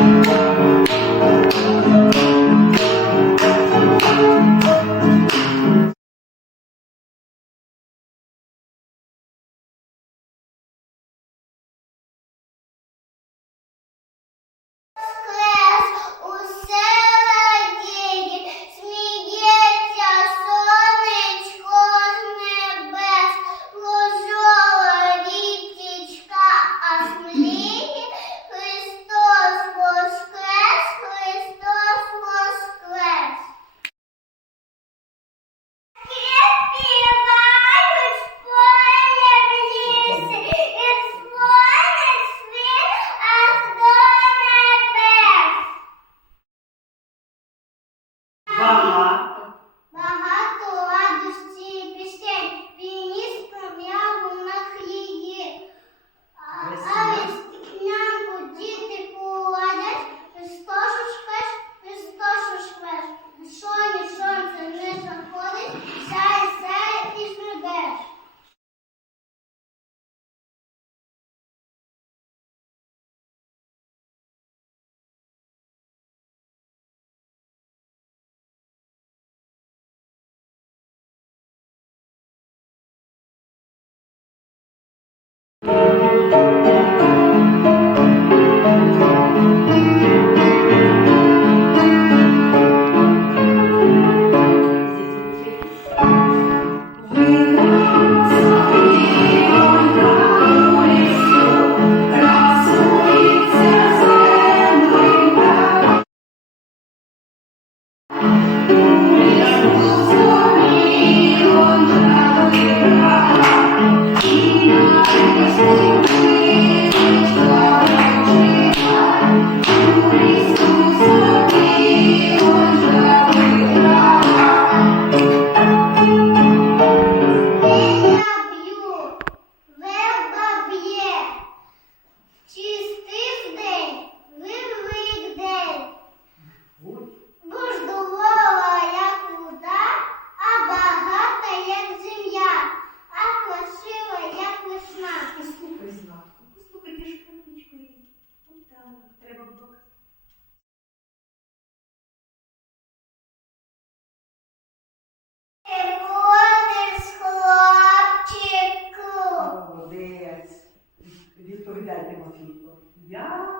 Thank you. Yeah.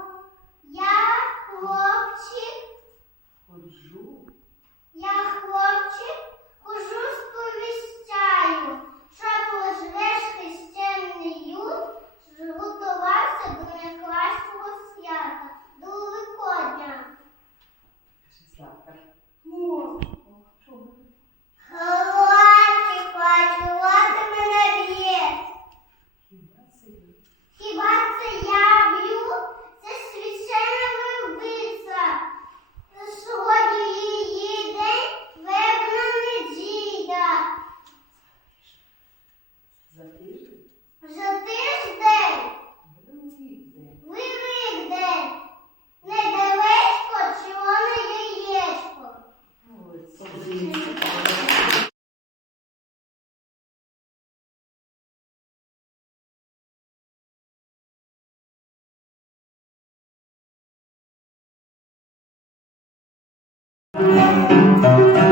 Thank you.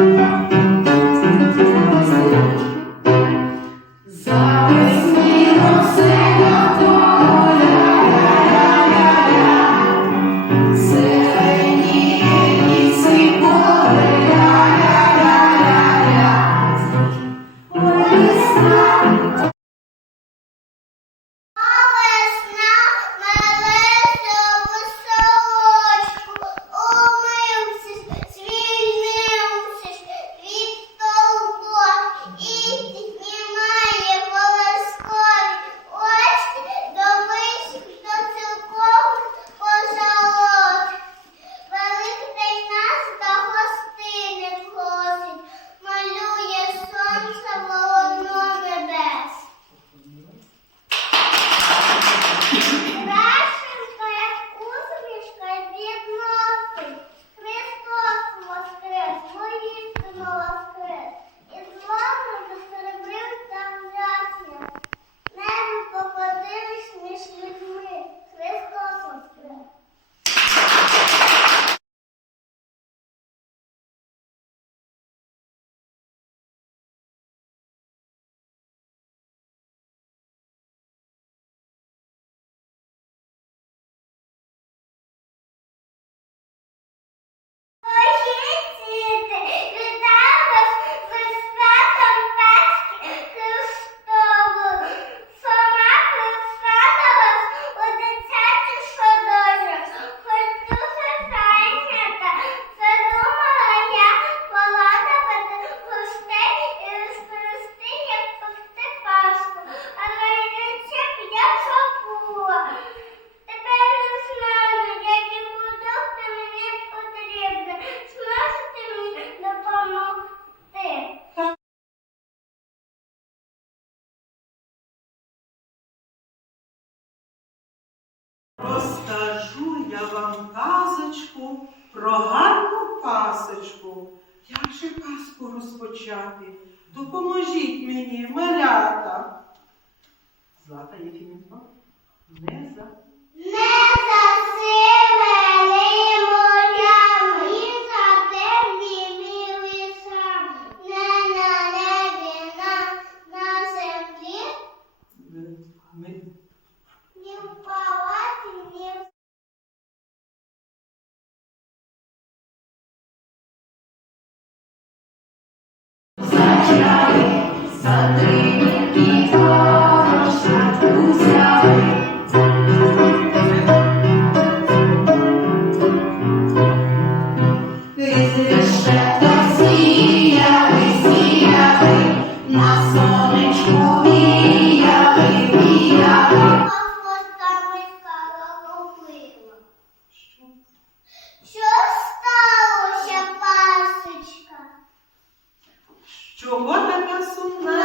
вам казочку про гарну пасочку. Як же казку розпочати? Допоможіть мені, малята. Злата Єфімівна, не за. Не за сил. Resulullah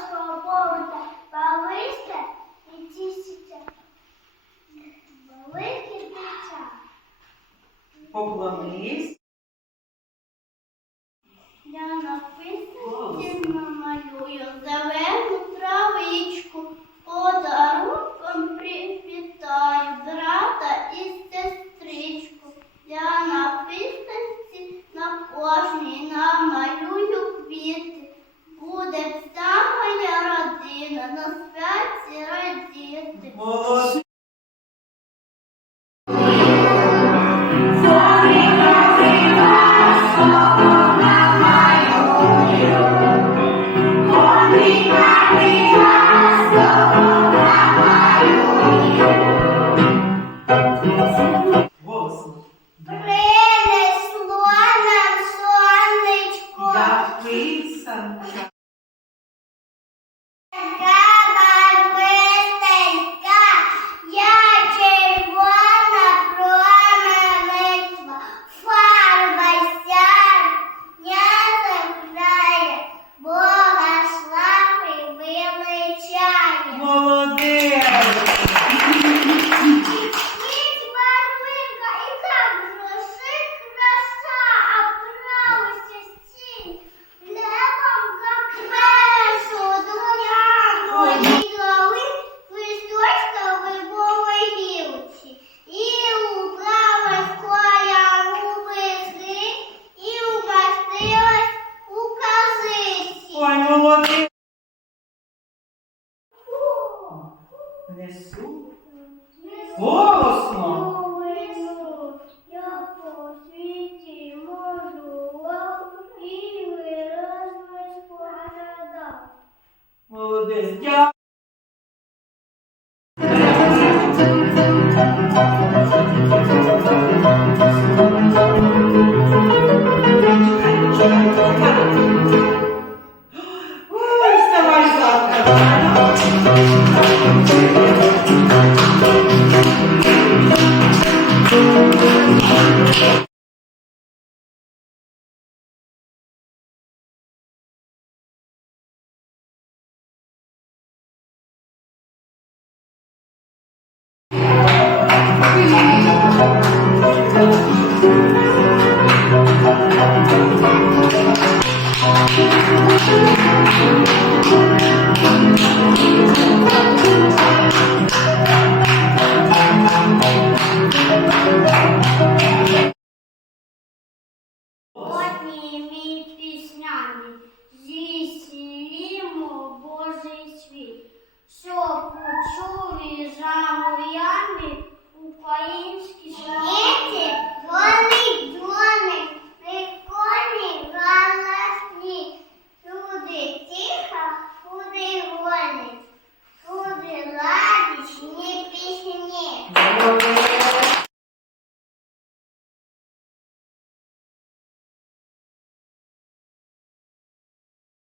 Хорошого повода балися і тішиться велике дитя. Поклонись. Я на Yeah. голові. Несу. Голосно. Молодець. Дякую. Thank you.